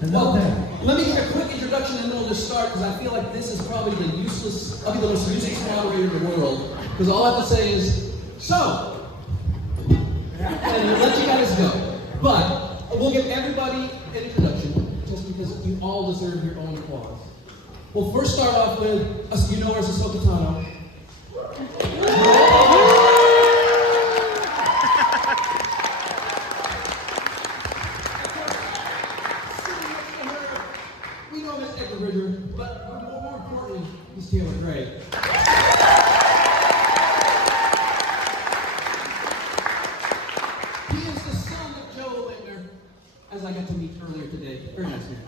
Well, let me give a quick introduction and then we'll just start, because I feel like this is probably I'll be the most useless moderator in the world, because all I have to say is, so, and we'll let you guys go. But we'll give everybody an introduction, just because you all deserve your own applause. We'll first start off with, you know her as Ahsoka Tano. We know Miss Ezra Bridger, but more importantly, Miss Taylor Gray. He is the son of Joe Lanter, as I got to meet earlier today. Very nice man.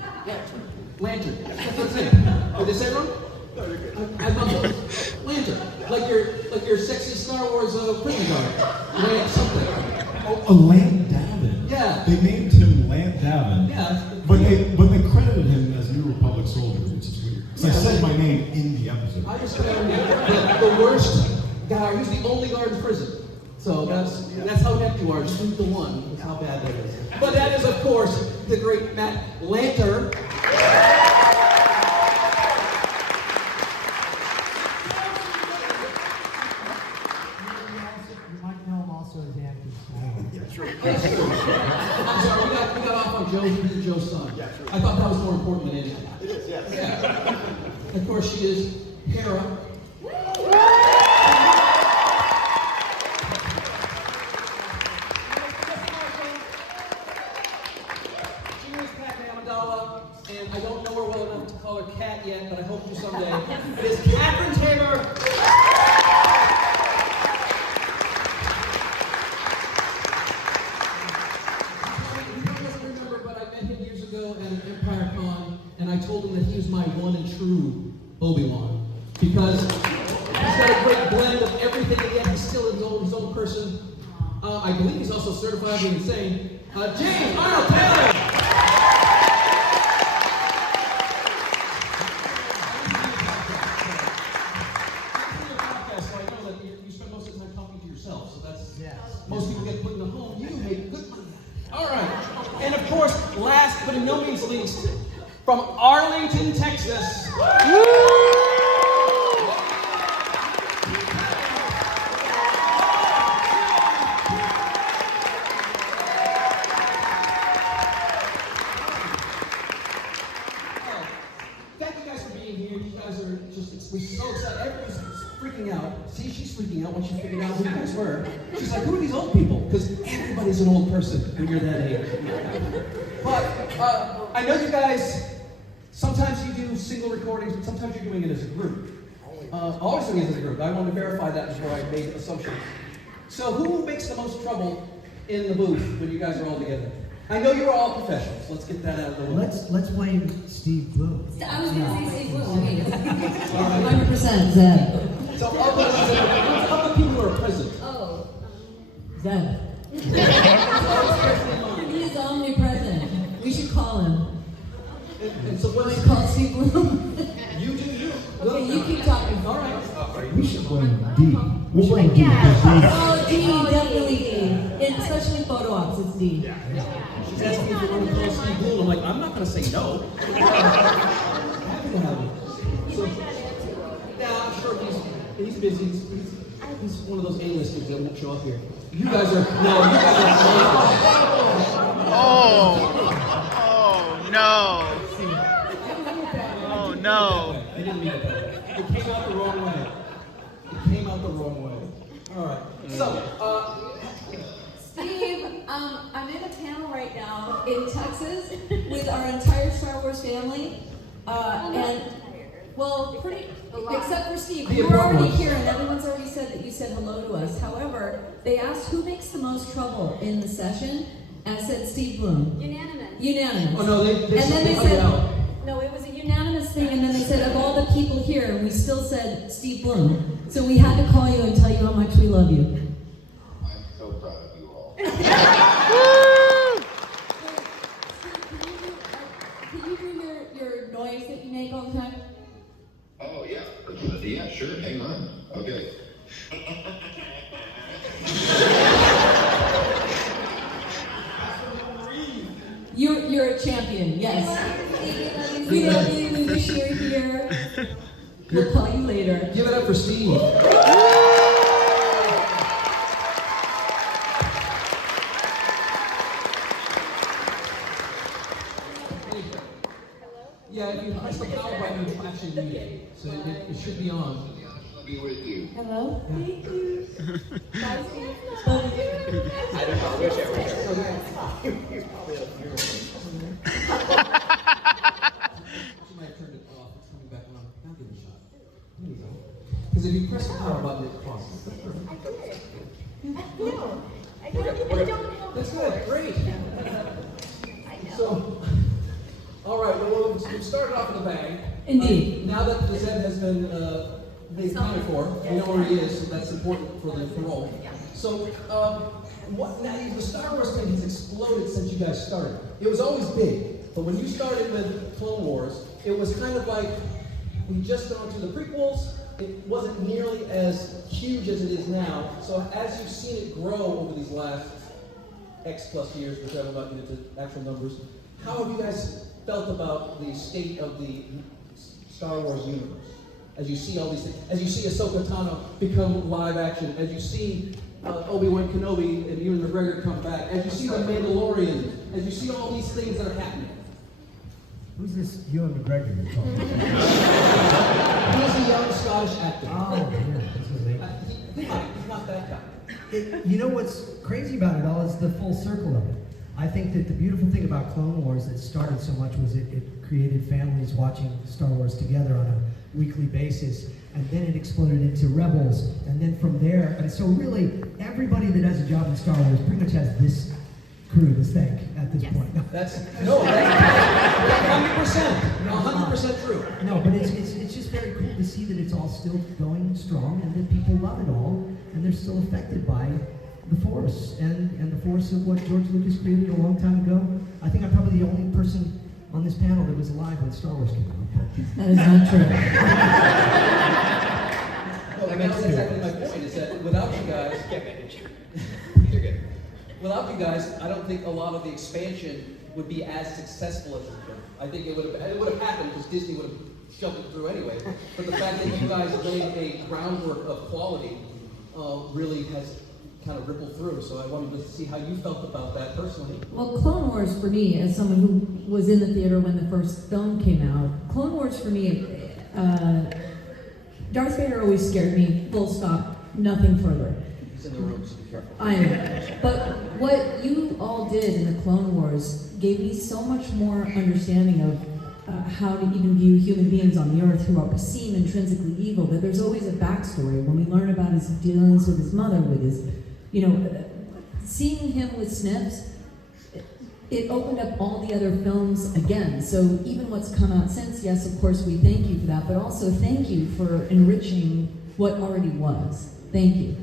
Lanter. That's what I'm saying. Oh, did I say it wrong? No, you're good. I love it. Lanter. Like your sexy Star Wars prison guard. Something. Oh, Lant Davin. Yeah. They named him Lant Davin. Yeah. But they credited him as New Republic soldier, which is weird. Because I said my name in the episode. I just found the worst guy. He's the only guard in prison. So that's how inept you are. Just shoot the one. That's how bad that is. But that is, of course, the great Matt Lanter. I'm sorry, we got off on Joe's son. Yeah, true. I thought that was more important than anything. It is, yes. Yeah. Of course, she is Hera. She is Padme Amidala, and I don't know her well enough to call her Cat yet, but I hope to someday. It is Catherine Taylor. And I told him that he was my one and true Obi-Wan, because he's got a great blend of everything, and yet he's still his own person. I believe he's also certifiably insane. James Arnold Taylor! So I know that you spend most of the time talking to yourself, so that's, most people get put in the home. You make good money. All right. And of course, last but in no means least, from Arlington, Texas. Woo! Thank you guys for being here. You guys are we're so excited. Everybody's freaking out. See, she's freaking out when she figured out who you guys were. She's like, who are these old people? Because everybody's an old person when you're that age. But I know you guys, sometimes you do single recordings, but sometimes you're doing it as a group. Always doing it as a group. I wanted to verify that before I made assumptions. So who makes the most trouble in the booth when you guys are all together? I know you're all professionals. Let's get that out of the way. Let's blame Steve Bloom. I was going to say Steve Bloom. 100% Zeb. So of the people who are present. Oh, Zeb. And He's omnipresent. We should call him. so what is We call Steve Bloom. You do you. Okay, you keep talking. All right. We should blame D. We'll blame D. Oh, D, definitely D. Especially photo ops, it's D. She's asking if you want to call Steve Bloom. I'm like, I'm not going to say no. Happy to have him. So, yeah, I'm sure he's busy. He's one of those A-listers that won't show up here. You guys are Oh no. Oh no. They didn't mean it that way. It came out the wrong way. All right. So, Steve, I'm in a panel right now in Texas with our entire Star Wars family. Except for Steve, you were already here and everyone's already said that you said hello to us. However, they asked who makes the most trouble in the session, and I said Steve Bloom. Unanimous. oh no, they And then they cut it said, out. no, it was a unanimous thing, and then they said, of all the people here, we still said Steve Bloom. So we had to call you and tell you how much we love you. I'm so proud of you all. Can you do your noise that you make all the time? Oh, yeah. Yeah, sure. Hang on. Okay. You're a champion, yes. We love you, we wish you were here. We'll call you later. Give it up for Steve. Yeah, if you press the power button, you actually read it. So it should be on. I'll be with you. Hello? Thank you. Bye, Steve. I don't know. Wish I were there. She might have turned it off. It's coming back on. Now give it a shot. There you go. Because if you press the power button, it crosses. That's good. Great. So, all right. Well, we've started off with a bang. Indeed. Now that the Zed has been made accounted for, we know where he is, so that's important for the role. So, now the Star Wars thing has exploded since you guys started. It was always big, but when you started with Clone Wars, it was kind of like we just gone through the prequels. It wasn't nearly as huge as it is now. So as you've seen it grow over these last X plus years, which I'm not going to get into actual numbers, how have you guys felt about the state of the Star Wars universe? As you see all these things, as you see Ahsoka Tano become live action, as you see Obi-Wan Kenobi and Ewan McGregor come back, as you see The Mandalorian, as you see all these things that are happening. Who's this Ewan McGregor you're talking about? He's a young Scottish actor. Oh, yeah, this is late. He's not that guy. You know what's crazy about it all is the full circle of it. I think that the beautiful thing about Clone Wars that started so much was it created families watching Star Wars together on a weekly basis, and then it exploded into Rebels, and then from there, and so really everybody that does a job in Star Wars pretty much has this crew to thank at this point. That's 100%. 100% true. No, but it's just very cool to see that it's all still going strong and that people love it all and they're still affected by the Force and the Force of what George Lucas created a long time ago. I think I'm probably the only person on this panel that was alive when Star Wars came out. That is not true. Well, that's exactly my point, is that without you guys, You're good. without you guys, I don't think a lot of the expansion would be as successful as it's been. I think it would have happened because Disney would have shoved it through anyway. But the fact that you guys laid a groundwork of quality really has kind of rippled through. So I wanted to see how you felt about that personally. Well, Clone Wars for me, as someone who was in the theater when the first film came out, Clone Wars for me, Darth Vader always scared me, full stop, nothing further. He's in the room, so be careful. I know. But what you all did in the Clone Wars gave me so much more understanding of how to even view human beings on the earth who seem intrinsically evil, that there's always a backstory. When we learn about his dealings with his mother, with his, seeing him with Snips, it opened up all the other films again. So even what's come out since, yes, of course, we thank you for that, but also thank you for enriching what already was. Thank you.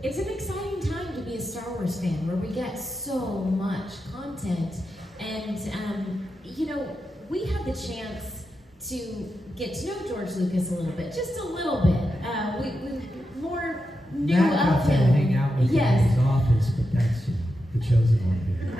It's an exciting time to be a Star Wars fan where we get so much content and, we have the chance to get to know George Lucas a little bit, just a little bit. We more knew Matt of got to him. hang out with him in his office, but that's the chosen one here.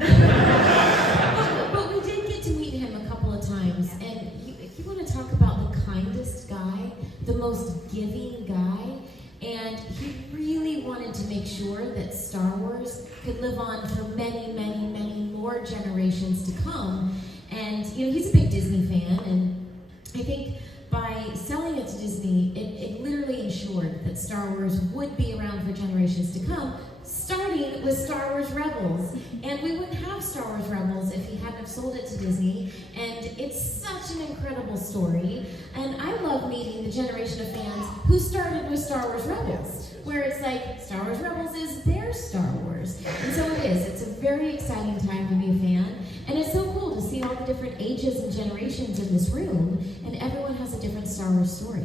But we did get to meet him a couple of times, and you want to talk about the kindest guy, the most giving guy, and he really wanted to make sure that Star Wars could live on for many, many, many more generations to come. And, he's a big Disney fan, and I think by selling it to Disney, it literally ensured that Star Wars would be around for generations to come, starting with Star Wars Rebels. And we wouldn't have Star Wars Rebels if he hadn't have sold it to Disney. And it's such an incredible story. And I love meeting the generation of fans who started with Star Wars Rebels, where it's like, Star Wars Rebels is their Star Wars. And so it is. It's a very exciting time to be a fan. And it's so cool to see all the different ages and generations in this room, and everyone has a different Star Wars story.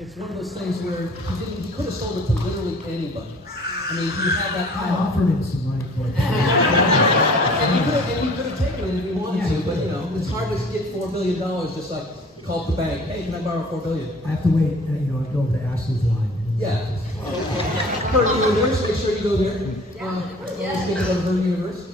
It's one of those things where he could have sold it to literally anybody. I mean, he had that I power. offered him some money for it. And he could have taken it if he wanted to, but it's hard to get $4 billion just like, call up the bank. Hey, can I borrow $4 billion? I have to wait, I go to Ashley's line. Yeah. Her universe, make sure you go there. Always get to go to her universe.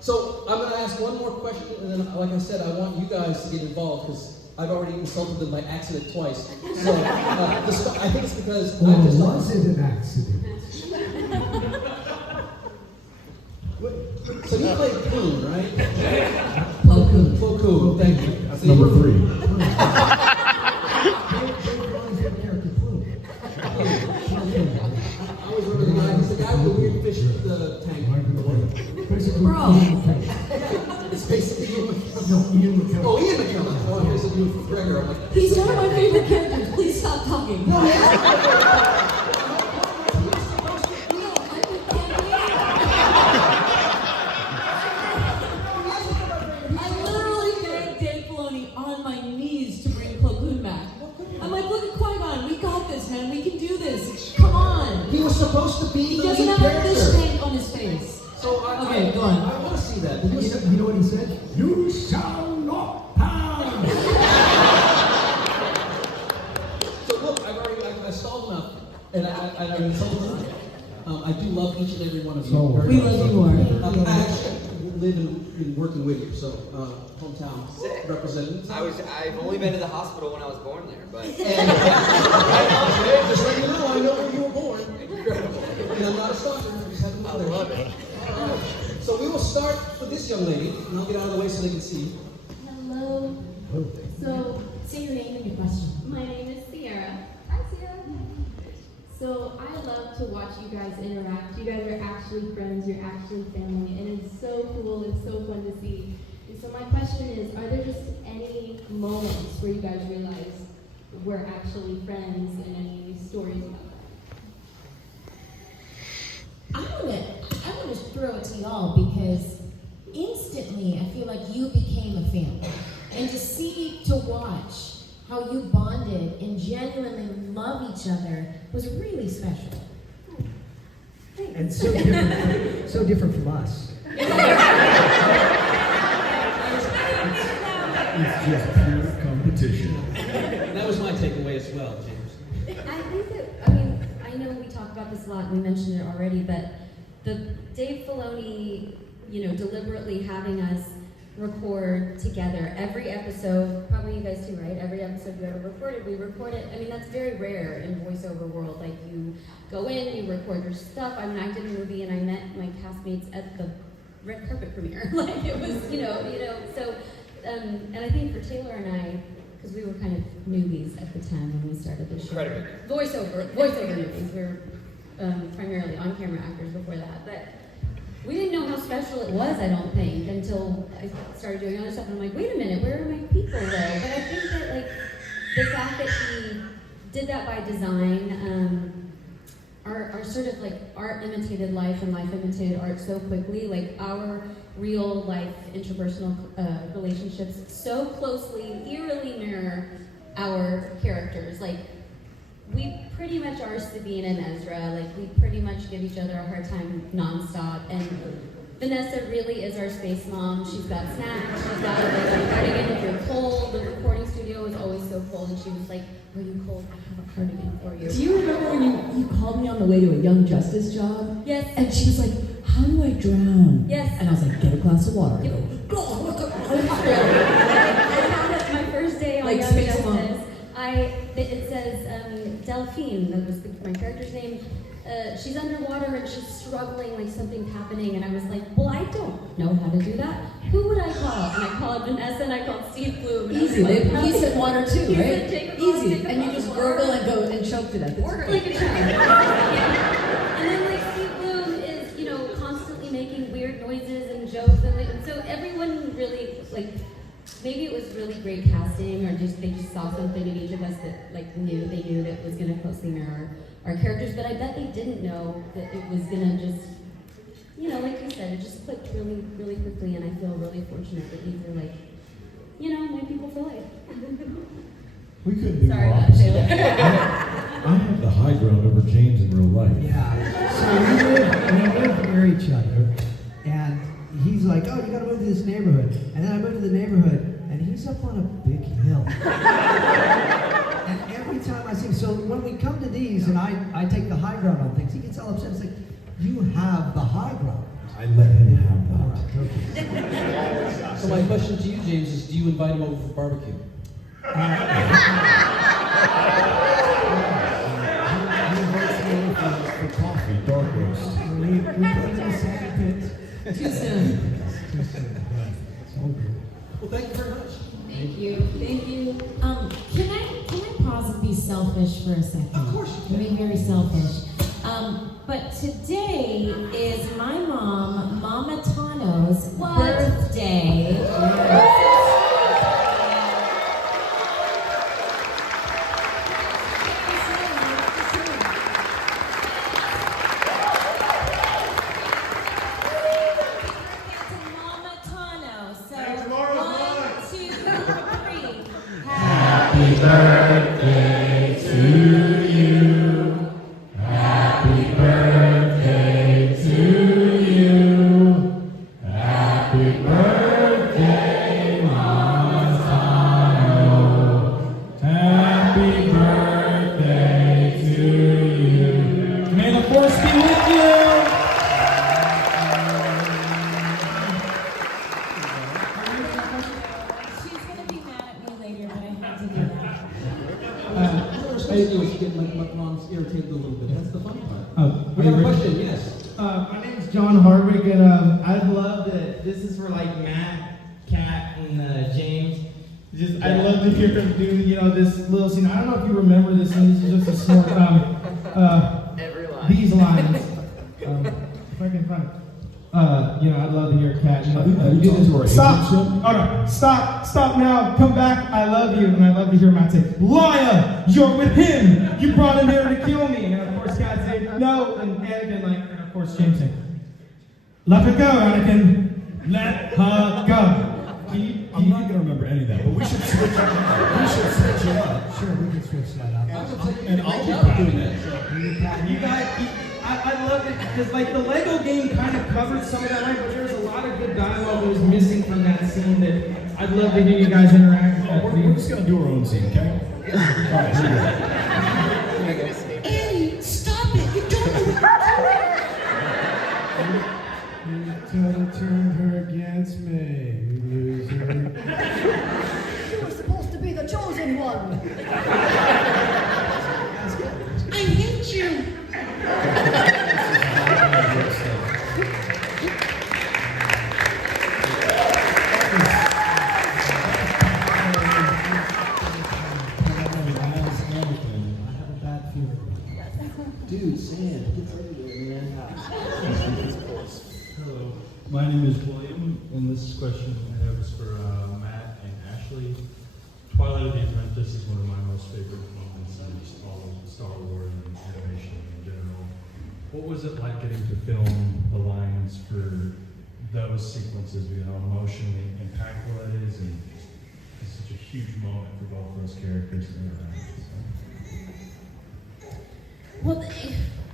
So I'm going to ask one more question, and then, like I said, I want you guys to get involved because I've already insulted them by accident twice. So I think it's because I just was it an accident? So you played Coon, right? Plo Koon. Plo Koon, thank you. That's number 3. I always remember the guy. He's the guy with the weird fish tank. Bro. It's basically Ian McKellen. No, Ian McKellen. Oh, Ian McKellen. Oh, I'm basically Ewan McGregor. I'm like, He's one of my favorite characters. Please stop talking. I literally begged Dave Filoni on my knees to bring Plo Koon back. I'm like, look at Qui-Gon. We got this, man. We can do this. Come on. he was supposed to be He the doesn't lead have a fish character. tank on his face. So Okay, go on. I want to see that. He was, You know what he said? You shall not pass! so look, I stalled enough, and I insulted them. I do love each and every one of you. So very We much. love you more. I actually live in working with you, so hometown Sick. representative. I've only been to the hospital when I was born there, but Just let you know, I know where you were born. incredible. And I'm not a stalker. I just happen to I know there. love it. So we will start with this young lady, and I'll get out of the way so they can see. Hello. So, Say your name and your question. my name is Sierra. Hi, Sierra. So, I love to watch you guys interact. You guys are actually friends, you're actually family, and it's so cool, it's so fun to see. And so my question is, are there just any moments where you guys realize we're actually friends and any stories about that? I want to throw it to y'all because instantly I feel like you became a family. And to watch how you bonded and genuinely love each other was really special. And so different from us. It's just pure competition. That was my takeaway as well, James. I think that, I know we talk about this a lot, and we mentioned it already, but the Dave Filoni, deliberately having us record together every episode, probably you guys too, right? Every episode you ever recorded, we record it. That's very rare in voiceover world. Like, you go in, you record your stuff. I did a movie and I met my castmates at the red carpet premiere. Like, it was, so, and I think for Taylor and I, because we were kind of newbies at the time when we started this show. Incredible. Voiceover newbies. We were primarily on-camera actors before that, but we didn't know how special it was, I don't think, until I started doing other stuff, and I'm like, wait a minute, where are my people, though? But I think that, the fact that he did that by design, our sort of, art imitated life and life imitated art so quickly, our real life interpersonal relationships so closely, eerily mirror our characters. We pretty much are Sabine and Ezra. We pretty much give each other a hard time nonstop. And Vanessa really is our space mom. She's got snacks. She's got a cardigan if you're cold. The recording studio is always so cold. And she was like, are you cold? I have a cardigan for you. Do you remember when you called me on the way to a Young Justice job? Yes. And she was like, how do I drown? Yes. And I was like, get a glass of water. Yep. I found it my first day on Young Space Justice. Mom. It says Delphine, that was my character's name. She's underwater and she's struggling, something's happening, and I was like, well, I don't know how to do that. Who would I call? And I called Vanessa and I called Steve Bloom. And Easy. I was like, He said water too, He right? said, take a bottle, Easy. take a And you bottle just of gurgle water. and go and choke to death. Order like a child. Yeah. And then Steve Bloom is, constantly making weird noises and jokes, and so everyone really maybe it was really great casting, or they just saw something in each of us that they knew that was going to closely mirror our characters. But I bet they didn't know that it was going to just, like you said, it just clicked really, really quickly. And I feel really fortunate that these are my people for life. We couldn't do Sorry more about opposite. Taylor. I have the high ground over James in real life. Yeah. So we live near each other, and he's like, oh, you gotta move to this neighborhood. And then I moved to the neighborhood, and and he's up on a big hill. And every time I see him, so when we come to these and I take the high ground on things, he gets all upset. It's like, you have the high ground. I let him have All that. right, okay. So my question to you, James, is do you invite him over for barbecue? He invites me over for coffee. Dark roast. We put him in a sand pit. Too soon. Too soon. It's all good. Well, thank you very much. Thank you. Thank you. Can I pause and be selfish for a second? Of course you Can be very selfish. But today is my mom, Mama Tano's birthday. Mama Tano. So 1, 2, 3. Happy birthday to you. Happy birthday to you. Happy birthday, Mama Tano. Happy birthday to you. May the force be with you. She's gonna be mad at me later, but I had to do that. I was getting my mom's irritated a little bit. That's the funny part. Are We you have a ready? question, yes. My name's John Hardwick, and I'd love that. This is for like Matt, Kat, and James. I'd love to hear them do, this little scene. I don't know if you remember this, and this is just a short. Every line. These lines. If I can find it. I'd love to hear Kat. Have you get into our Stop! agent Oh no! Stop now! Come back! I love you, and I love to hear Matt say, "Liar! You're with him! You brought him here to kill me!" And of course, Kat said, "No," and Anakin and of course James said, "Let her go, Anakin. Let her go." I'm not gonna remember any of that, but we should switch it up. Sure, we can switch that up. And I'll be doing that. You guys, I love it because like the Lego game kind of covered some of that, right? But there's a lot of good dialogue that was missing from that scene that I'd love to hear you guys interact. We're just gonna do our own scene, okay? All right, here we go. Annie, stop it! You don't know Don't turn her against me, loser. You were supposed to be the chosen one. I hate you! Dude, sand. Get ready there, man. Hello, my name is William, and this question I have is for Matt and Ashley. Twilight of the Apprentice is one of my most favorite moments in just all of Star Wars and animation in general. What was it like getting to film the lines for those sequences? How emotionally impactful that is, and it's such a huge moment for both those characters to interact. Well,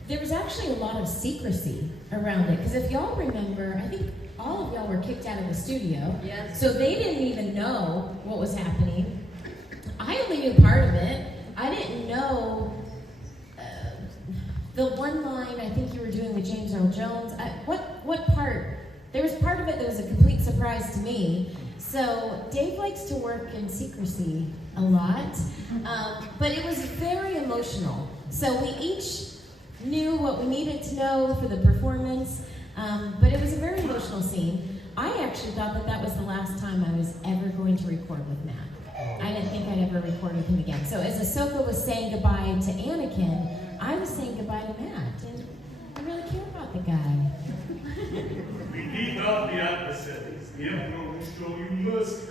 there was actually a lot of secrecy around it, because if y'all remember, I think all of y'all were kicked out of the studio. Yes. So they didn't even know what was happening. I only knew part of it. I didn't know the one line I think you were doing with James Earl Jones. What part? There was part of it that was a complete surprise to me. So Dave likes to work in secrecy a lot, but it was very emotional. So we each knew what we needed to know for the performance, but it was a very emotional scene. I actually thought that was the last time I was ever going to record with Matt. I didn't think I'd ever record with him again. So as Ahsoka was saying goodbye to Anakin, I was saying goodbye to Matt, and I really care about the guy. We beat up the adversaries. The Emperor will show you mercy.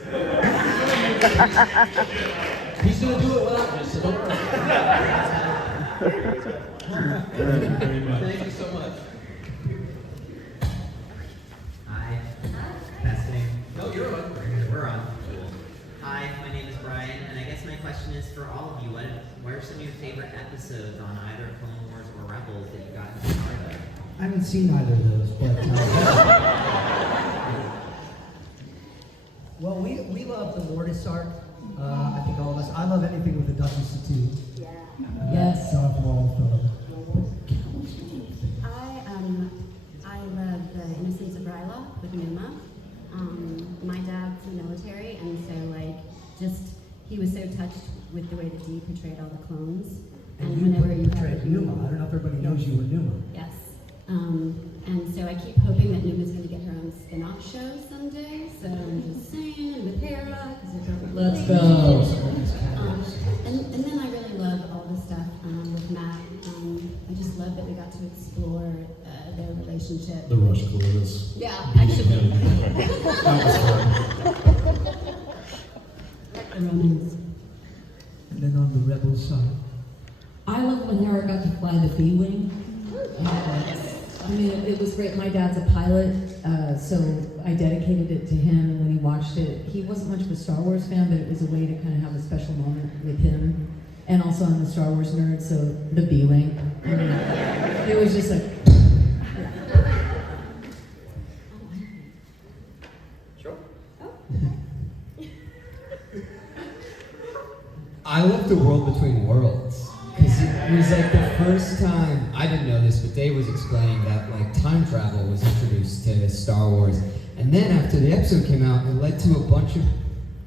He's gonna do it without me, so don't worry. Thank you so much. Hi. Testing. No, you're on. We're on. Cool. Hi, my name is Brian, and I guess my question is for all of you. What are some of your favorite episodes on either Clone Wars or Rebels that you got to be part of? I haven't seen either of those, but Well, we love the Mortis arc. I think all of us. I love anything with the Duchess of Two. Yeah. Yes. Darth Maul film. I love the Innocents of Ryla with Numa. My dad's in the military, and so he was so touched with the way that Dee portrayed all the clones. And whenever you portrayed Numa, I don't know if everybody knows you were Numa. Yes. And so I keep hoping that Numa's going to get her own spin-off show someday. So I'm just saying, and with Hera, because they're probably Let's go. And then I really love all the stuff with Matt. I just love that we got to explore their relationship. The Rush Quarters. Yeah, actually. That was fun. The romance. And then on the rebel side. I love when Hera got to fly the B-Wing. I mean, it was great. My dad's a pilot, so I dedicated it to him. And when he watched it, he wasn't much of a Star Wars fan, but it was a way to kind of have a special moment with him. And also, I'm a Star Wars nerd, so the B-Wing. I mean, it was just like... Sure. I love the world between worlds. Because it was like the first time, I didn't know this, but Dave was explaining that like time travel was introduced to Star Wars. And then after the episode came out, it led to a bunch of,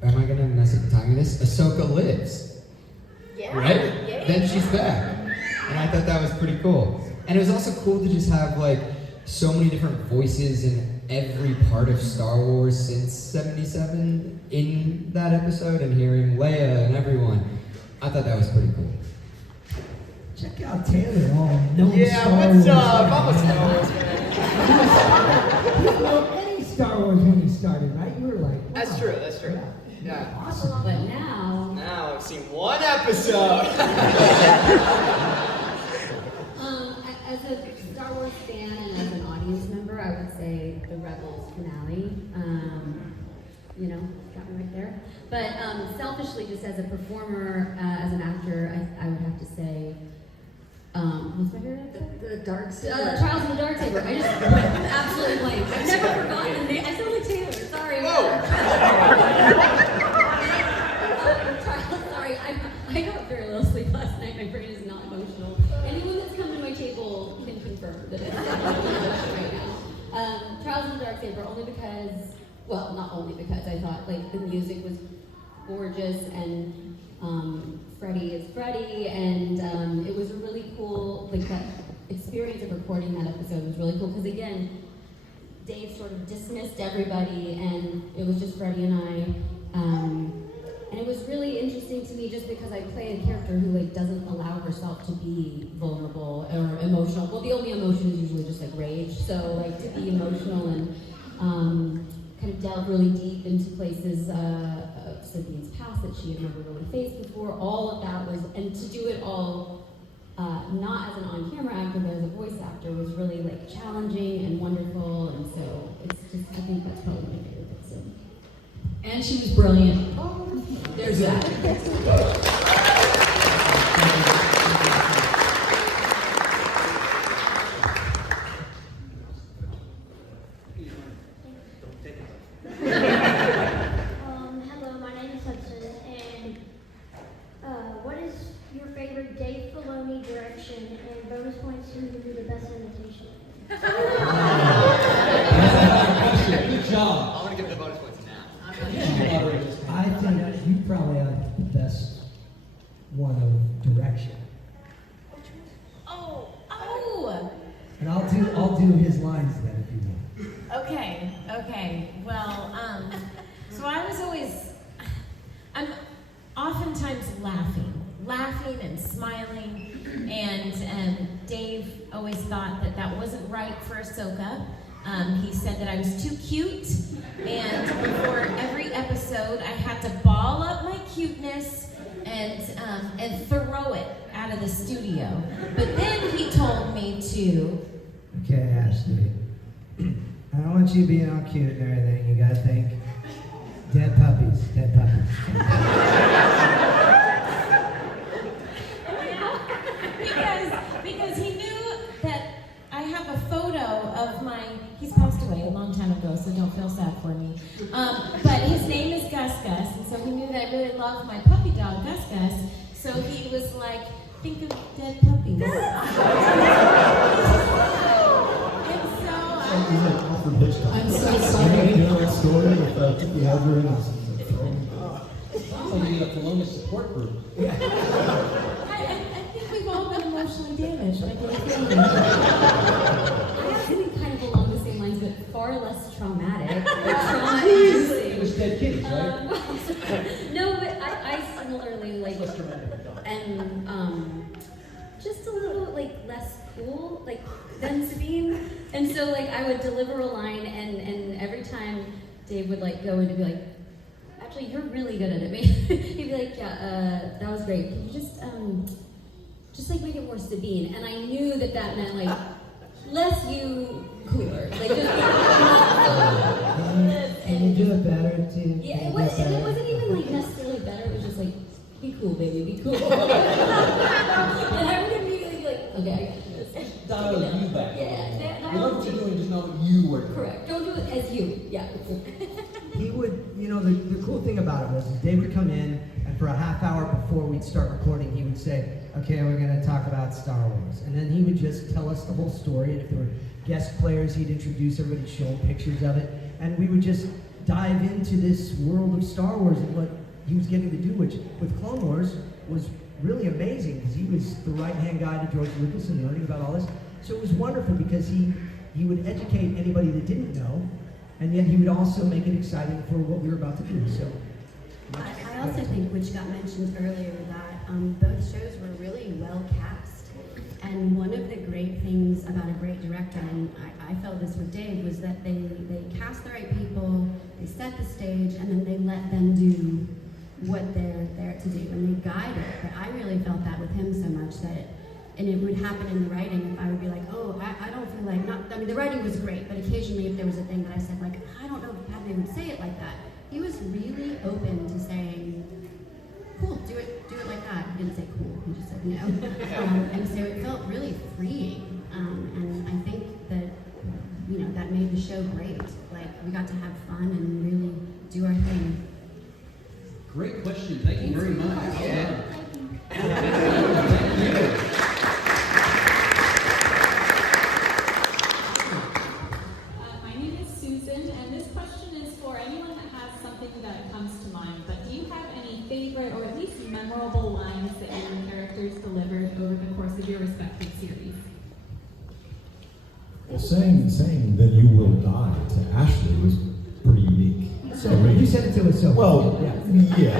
am I gonna mess up the timing of this? Ahsoka lives. Yeah. Right? Yeah. Then she's back. And I thought that was pretty cool. And it was also cool to just have like so many different voices in every part of Star Wars since 77 in that episode, and hearing Leia and everyone. I thought that was pretty cool. Check out Taylor, all known Yeah, Star what's Wars. up? I'm a Star Wars fan. You didn't know any Star Wars when you started, right? You were like, wow. That's true, that's true. Yeah. Awesome. But now... Now I've seen one episode. As a Star Wars fan and as an audience member, I would say the Rebels finale. Got me right there. But selfishly, just as a performer, as an actor, I would have to say, what's my favorite episode? The Dark Saber. Trials of the Dark Saber. I just went absolutely blank. I've never forgotten the name. I sound like Taylor. Sorry. Sorry, I got very little sleep last night. My brain is not emotional. Anyone that's come to my table can confirm that it's not emotional right now. Trials of the Dark Saber, only because, well, not only because I thought like the music was gorgeous and Freddie is Freddie, and it was a really cool, like that experience of recording that episode was really cool because again, Dave sort of dismissed everybody and it was just Freddie and I. And it was really interesting to me just because I play a character who like doesn't allow herself to be vulnerable or emotional. Well, the only emotion is usually just like rage. So like to be emotional and kind of delve really deep into places of Sabine's past that she had never really faced before. All of that was, and to do it all not as an on-camera actor, but as a voice actor was really like challenging and wonderful. And so it's just, I think that's probably my favorite episode. And she was brilliant. There's that. Hello, my name is Hudson, and what is your favorite Dave Filoni direction, and bonus points who would do the best imitation? Good job. I'm gonna give the bonus points now. I think you probably have the best one of direction. Oh! And I'll do his lines then if you want. Okay. Well, so I'm oftentimes laughing and smiling, and Dave always thought that wasn't right for Ahsoka. He said that I was too cute, and before every episode, I had to ball up my cuteness and throw it out of the studio. But then he told me to. Okay, Ashley. I don't want you being all cute and everything. You gotta think dead puppies. Because he knew that I have a photo of he's passed away a long time ago, so don't feel sad for me. But his name love my puppy dog, Gus Gus. So he was like, think of dead puppies. And so He's like Alfred Hitchcock. I'm so You sorry. know that story with Tippi Hedren and Sounds like you need a Filoni support group. I think we've all been emotionally damaged by Dave Filoni. I have something kind of along the same lines, but far less traumatic. It was dead kitties, right? No, but I similarly like, Less dramatic. and just a little like less cool, like than Sabine. And so like I would deliver a line, and every time Dave would like go in to be like, actually you're really good at it. He'd be like, yeah, that was great. Can you just like make it more Sabine? And I knew that meant like less you, cooler. Like just Can you do it better, too? yeah, it wasn't even like necessarily better. It was just like, be cool, baby, be cool. And I would immediately be like, okay, I got this. Dial you back. Yeah, You love what you're doing, just know what you were doing. correct. Don't do it as you. Yeah. He would, the cool thing about it was Dave would come in, and for a half hour before we'd start recording, he would say, okay, we're going to talk about Star Wars. And then he would just tell us the whole story, and if there were guest players, he'd introduce everybody, show them pictures of it, and we would just dive into this world of Star Wars and what he was getting to do, which with Clone Wars was really amazing, because he was the right-hand guy to George Lucas and learning about all this. So it was wonderful because he would educate anybody that didn't know, and yet he would also make it exciting for what we were about to do. So, I also think, which got mentioned earlier, that both shows were really well cast. And one of the great things about a great director, and I felt this with Dave, was that they cast the right people, they set the stage, and then they let them do what they're there to do, and they guide it. But I really felt that with him so much that, and it would happen in the writing if I would be like, oh, I don't feel like, the writing was great, but occasionally if there was a thing that I said like, I don't know if Padme would say it like that, he was really open to saying, cool, do it like that. He didn't say cool, he just said no. And so it felt really freeing, and I think that, that made the show great. Like, we got to have fun and really do our thing. Great question. Thank you very much. Yeah. Thank you. My name is Susan, and this question is for anyone that has something that comes to mind. But do you have any favorite or at least memorable lines that your characters delivered over the course of your respective series? Well, saying that you will die to Ashley was pretty unique. So you said it to us, so. Well, yeah.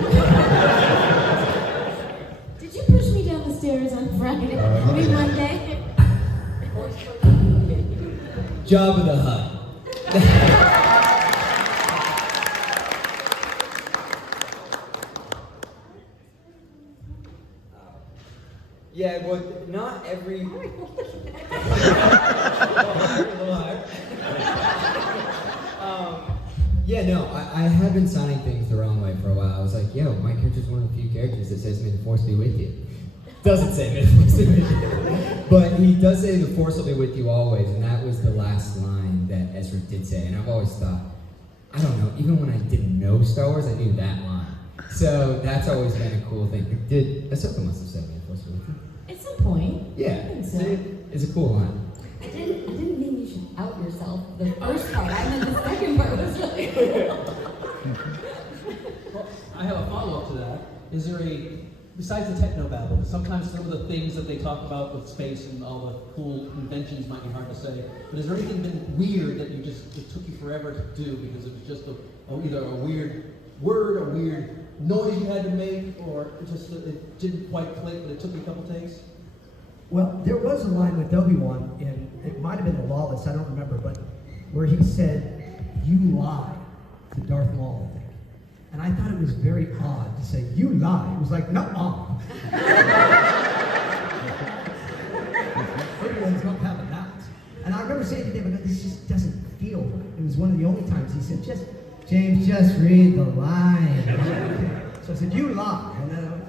Did you push me down the stairs on Friday? Monday? Job of the Hutt. Yeah, well, not every. Yeah, no, I had been signing things the wrong way for a while. I was like, yo, my character's one of the few characters that says, may the force be with you. Doesn't say may the force be with you. But he does say the force will be with you always, and that was the last line that Ezra did say. And I've always thought, I don't know, even when I didn't know Star Wars, I knew that line. So that's always been a cool thing. Ahsoka must have said may the force be with you. At some point. Yeah, I think so. It's a cool line. I didn't mean you should out yourself the first part. I meant the second part was really cool. Well, I have a follow-up to that. Is there besides the techno-babble, sometimes some of the things that they talk about with space and all the cool inventions might be hard to say, but has there anything been weird that it took you forever to do because it was just either a weird word, a weird noise you had to make, or it didn't quite click, but it took you a couple takes? Well, there was a line with Obi-Wan, and it might have been the Lawless, I don't remember, but where he said, you lie, to Darth Maul, I think. And I thought it was very odd to say, you lie. It was like, nuh-uh. Obi-Wan's not having that. And I remember saying to David, this just doesn't feel right. It was one of the only times he said, James, just read the line. So I said, you lie. And then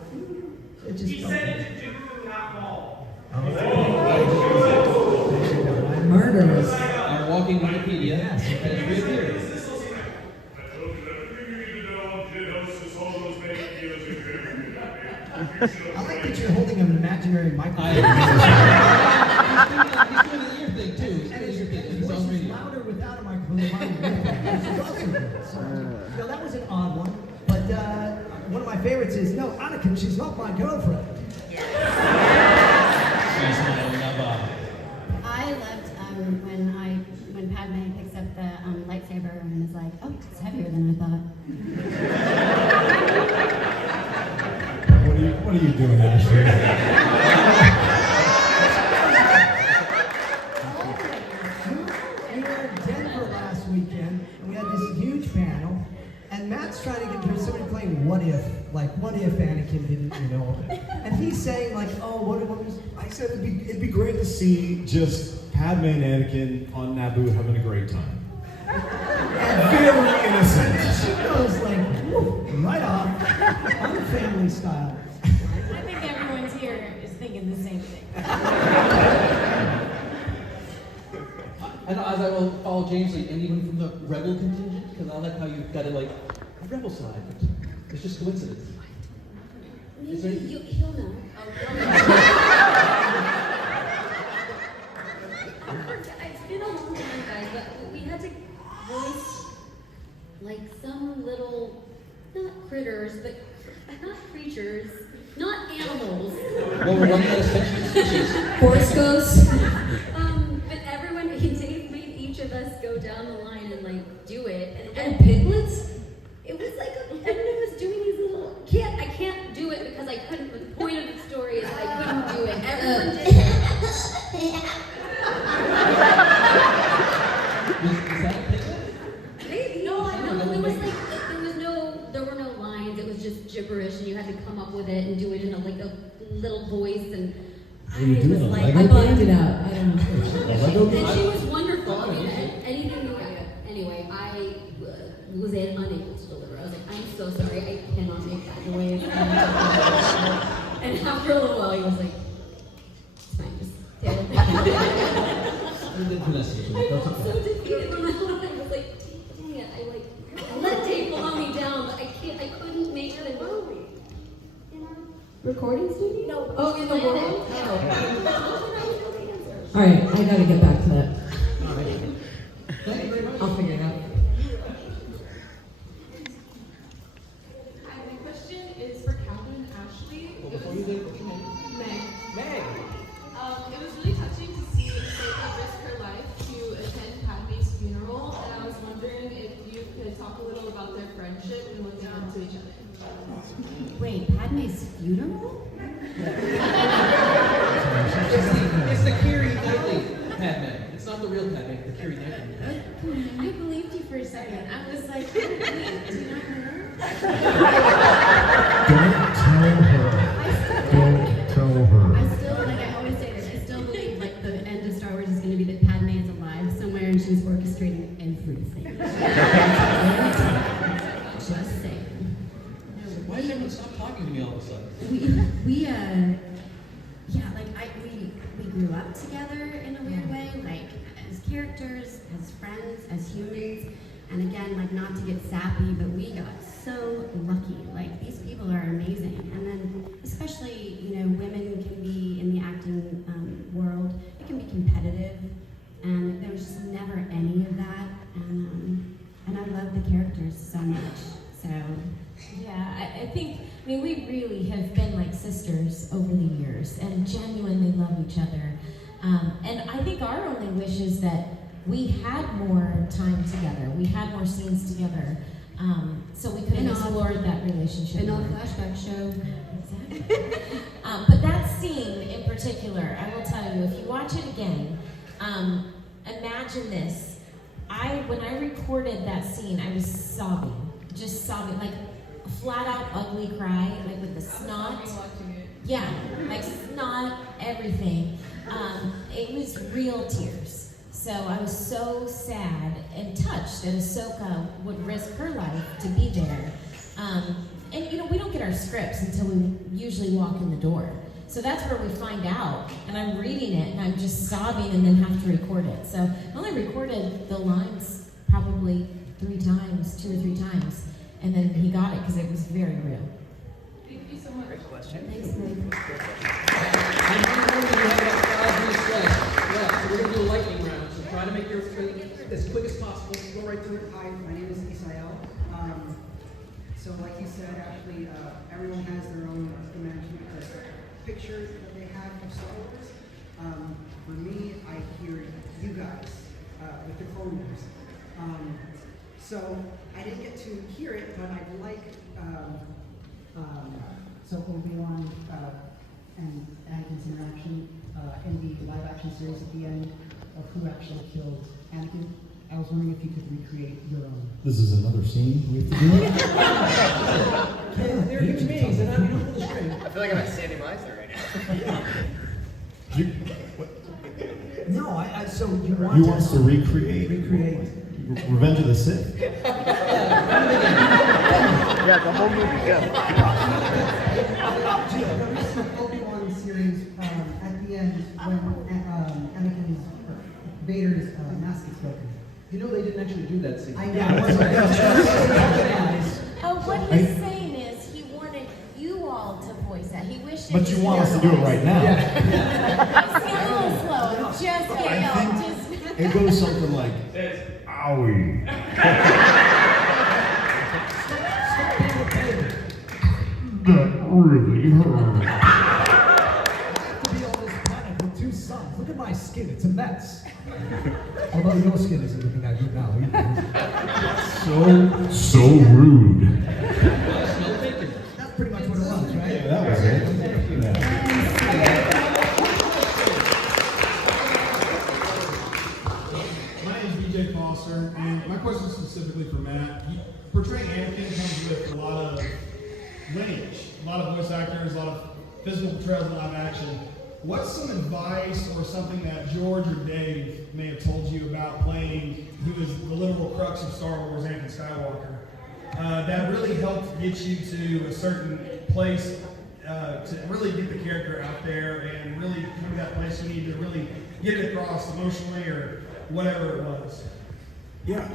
it just He said it to do, not Maul. Murderous. Our walking Wikipedia. Yes. It's right here. I told you everything you need to know on Geonosis, all those many years ago. I like that you're holding an imaginary microphone. He's doing the ear thing too. And his voice is louder without a microphone than mine with one, which is also good. So, that was an odd one. But one of my favorites is, no, Anakin, she's not my girlfriend. She's my lover. I loved when Padme picks up the lightsaber and is like, oh, it's heavier than I thought. What are you doing, Ashley? We were in Denver last weekend, and we had this huge panel, and Matt's trying to get through somebody playing What If, like, what if Anakin didn't, and he's saying, like, oh, what was... I said it'd be great to see just Padme and Anakin on Naboo having a great time. Very innocent. And she goes, like, whoop, right off, unfamily style. I think everyone's here is thinking the same thing. And as I will follow James, like anyone from the rebel contingent, because I like how you've got it like a rebel side. It's just coincidence. Maybe he'll know. It's been a long time, guys, but we had to voice like some little, not critters, but not creatures, not animals. Well, we're running out of sentient species. Force ghosts. But everyone, Dave made each of us go down the line and like do it. And piglets? It was like everyone was doing these little. I can't do it because I couldn't. The point of the story is I couldn't do it. Everyone did it. Is that a piglet? Maybe. No, it was like there were no lines. It was just gibberish, and you had to come up with it and do it in a little voice. And I was like, I blanked it out. I don't know. and she was wonderful. I mean, anything you got. Anyway, I was unable to deliver. I was like, I'm so sorry, I cannot make that noise. And after a little while, he was like, it's fine, just say it. I felt so defeated when I was like, dang it, I let Dave blow me down, but I couldn't make it a movie. Recording studio? No. Oh, in the world? Oh. All right, I gotta get back to that. Thank you very much. I'll figure it out. Hi, my question is for Catherine Ashley. Well, before you do, what's your name? Meg. Meg. It was really touching to see Ahsoka risk her life to attend Padme's funeral, and I was wondering if you could talk a little about their friendship and what they meant to each other. Wait, Padme's funeral? It's the Keira Knightley Padme. It's not the real Padme, the Keira Knightley. I believed you for a second. I was like, oh, wait, do you not know? Don't tell her. I still, like I always say this, I still believe like the end of Star Wars is going to be that Padme is alive somewhere and she's orchestrating everything. Just saying. Why did everyone stop talking to me all of a sudden? We grew up together in a weird way, like as characters, as friends, as humans, and again, like not to get sappy, but we got so lucky. Like these people are amazing, and then especially, women can be in the acting world. It can be competitive, and there was just never any of that, and I love the characters so much. So. Yeah, I think, we really have been like sisters over the years and genuinely love each other. And I think our only wish is that we had more time together. We had more scenes together. So we could have explored that relationship. And more. on flashback show. Exactly. But that scene in particular, I will tell you, if you watch it again, imagine this. When I recorded that scene, I was sobbing, just sobbing, like a flat out ugly cry, like with the snot. Yeah, like snot, everything. It was real tears. So I was so sad and touched that Ahsoka would risk her life to be there. And we don't get our scripts until we usually walk in the door. So that's where we find out, and I'm reading it, and I'm just sobbing and then have to record it. So I only recorded the lines probably 2 or 3 times, and then he got it because it was very real. Thank you so much. Great question. Thanks, Meg. I know we have about 5 minutes left. So we're going to do a lightning round. So try to make yours as quick as possible. Go right through it. Hi, my name is Isael. So like you said, actually, everyone has their own imagination, picture that they have of Star Wars. For me, I hear you guys with the Clone Wars. So I didn't get to hear it, but I'd like, so Obi-Wan and Anakin's interaction in the live-action series at the end of who actually killed Anakin. I was wondering if you could recreate your own. This is another scene we have to do. They're human beings. They're not, you don't pull the string. I feel like I'm at Sandy Meisner right now. No, so you want You want us to recreate Revenge of the Sith? Yeah, the whole movie, go. The recent Obi-Wan series, at the end, when Anakin's, Vader's mask is broken. You know they didn't actually do that scene. I know. Oh, what he's saying is he wanted you all to voice that. He wished it But was you want us to do it right now. Just get a little slow. Just get going. Just... It goes something like, owie. That really hurt. to be on this planet with 2 suns. Look at my skin, it's a mess. Although your skin isn't looking that good now. So rude. That's pretty much what it was, right? Yeah, that was it. My name is BJ Foster, and my question is specifically for Matt. Portraying Anakin comes with a lot of lineage, a lot of voice actors, a lot of physical portrayals in live action. What's some advice or something that George or Dave may have told you about playing who is the literal crux of Star Wars, Anakin Skywalker, that really helped get you to a certain place to really get the character out there and really come to that place you need to really get it across emotionally or whatever it was? Yeah,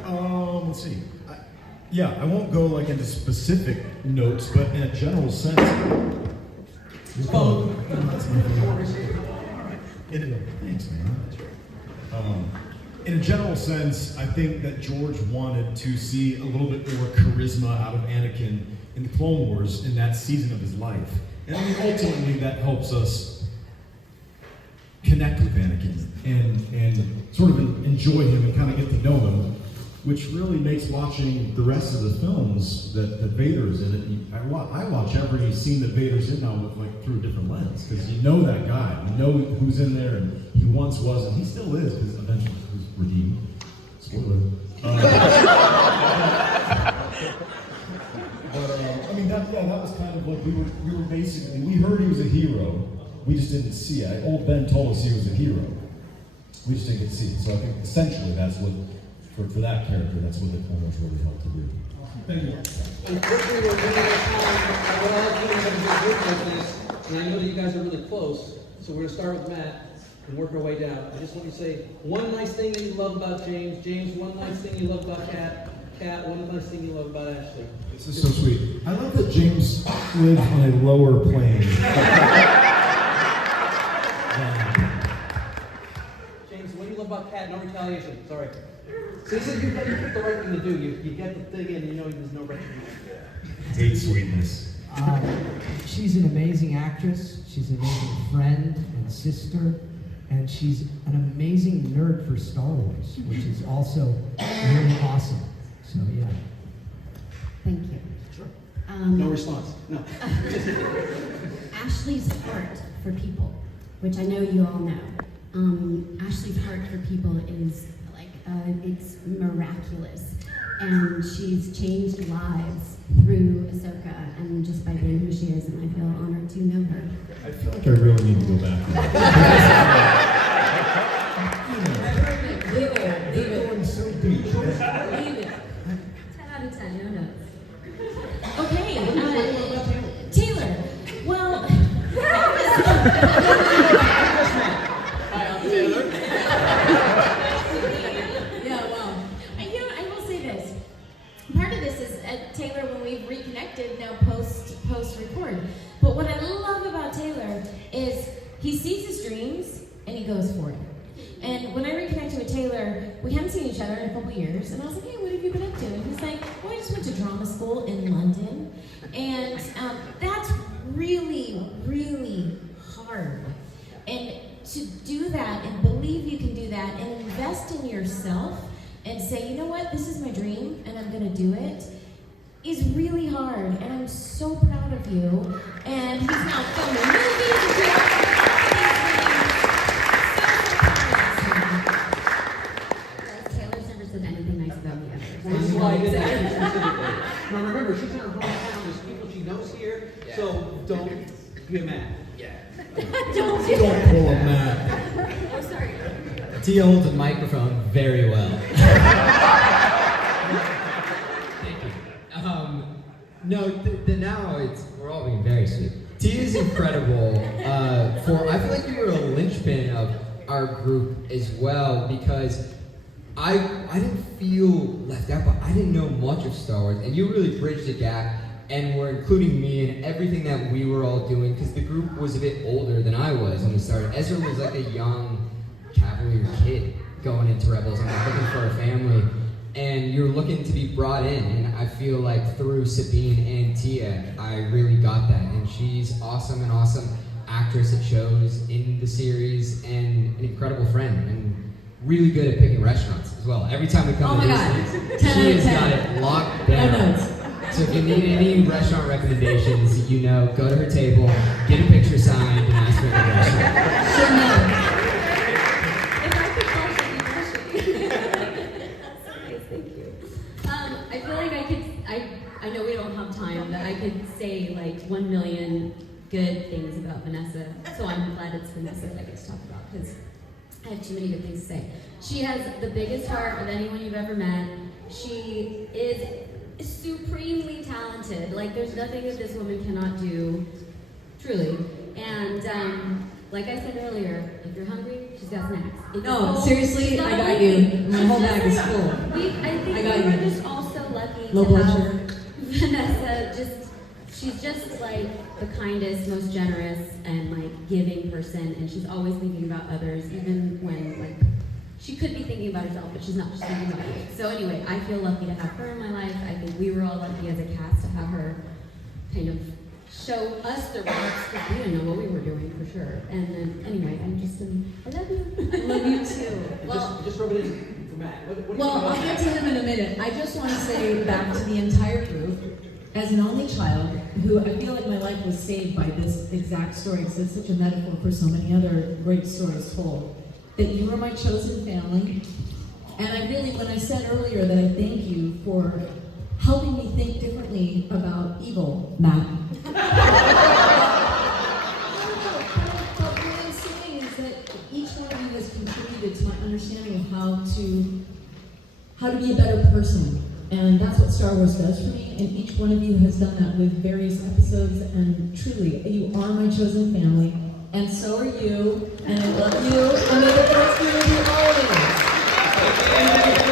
let's see. I won't go like into specific notes, but in a general sense. Thanks, man. In a general sense, I think that George wanted to see a little bit more charisma out of Anakin in the Clone Wars in that season of his life. And I mean, ultimately, that helps us connect with Anakin and sort of enjoy him and kind of get to know him, which really makes watching the rest of the films that Vader's in it. I watch every scene that Vader's in now with, like, through a different lens, because you know that guy, you know who's in there, and he once was, and he still is, because eventually he was redeemed. Spoiler. I mean, that was kind of like we were basically, we heard he was a hero, we just didn't see it. Old Ben told us he was a hero, we just didn't get to see it. So I think essentially that's what. For that character, that's what the Clone Wars really helped to do. Thank you. Unfortunately, we're running out of time. What I'll do is have a good group like this, and I know that you guys are really close, so we're going to start with Matt and work our way down. I just want you to say one nice thing that you love about James. James, one nice thing you love about Kat. Kat, one nice thing you love about Ashley. This is so sweet. I love that James lives on a lower plane. James, what do you love about Kat? No retaliation. Sorry. So you picked the right thing to do. You get the thing and you know there's no retribution. Hate sweetness. She's an amazing actress. She's an amazing friend and sister. And she's an amazing nerd for Star Wars, which is also really awesome. So, yeah. Thank you. Sure. No response. No. Ashley's heart for people, which I know you all know. Ashley's heart for people is it's miraculous, and she's changed lives through Ahsoka and just by being who she is, and I feel honored to know her. I feel like I really need to go back. Leave it. Going so deep. Leave it. 10 out of 10, no notes. Okay, Taylor. Well, Hi, I'm Taylor. I will say this. Part of this is Taylor, when we've reconnected now post record. But goes for it. And when I reconnected with Taylor, we hadn't seen each other in a couple years, and I was like, hey, what have you been up to? And he's like, well, I just went to drama school in London, and that's really, really hard. And to do that and believe you can do that and invest in yourself and say, you know what, this is my dream and I'm gonna do it, is really hard. And I'm so proud of you. And he's now filming movies. Taylor's never said anything nice about me ever. Well, this is why I did that. Now remember, she's in her hometown. There's people she knows here, so don't get mad. Yeah. Don't pull a Matt. Oh, sorry. Tiya holds a microphone very well. Thank you. No, now we're all being very sweet. Tiya is incredible. I feel like you were a linchpin of our group as well, because I didn't feel left out, but I didn't know much of Star Wars, and you really bridged the gap and were including me in everything that we were all doing, because the group was a bit older than I was when we started. Ezra was like a young Cavalier kid going into Rebels and looking for a family, and you're looking to be brought in, and I feel like through Sabine and Tiya, I really got that, and she's awesome, an awesome actress at shows in the series, and an incredible friend, and really good at picking restaurants as well. Every time we come to this, she has got it locked down. So if you need any restaurant recommendations, you know, go to her table, get a picture signed, and ask for a restaurant. Thank you. I feel like I know we don't have time, but I could say like 1 million good things about Vanessa. So I'm glad it's Vanessa that I get to talk about, because I have too many good things to say. She has the biggest heart of anyone you've ever met. She is supremely talented. Like, there's nothing that this woman cannot do, truly. And like I said earlier, if you're hungry, she's got snacks. If you're cold, seriously, she's got I got a you. blanket. My She's whole just bag is like- full. I think I got we were you. just all so lucky Low to blood have sugar. Vanessa. She's just like the kindest, most generous, and like giving person, and she's always thinking about others, even when like she could be thinking about herself, but she's not just thinking about you. So anyway, I feel lucky to have her in my life. I think we were all lucky as a cast to have her kind of show us the ropes, because we didn't know what we were doing for sure. And then anyway, I love you. I love you too. Well, just rub it in for Matt. I'll get to him in a minute. I just want to say back to the entire group, as an only child, who I feel like my life was saved by this exact story, because it's such a metaphor for so many other great stories told, that you were my chosen family. And I really, when I said earlier that I thank you for helping me think differently about evil, Matt. But what I'm saying is that each one of you has contributed to my understanding of how to be a better person. And that's what Star Wars does for me, and each one of you has done that with various episodes, and truly, you are my chosen family, and so are you, and I love you, and may the Force be with you always.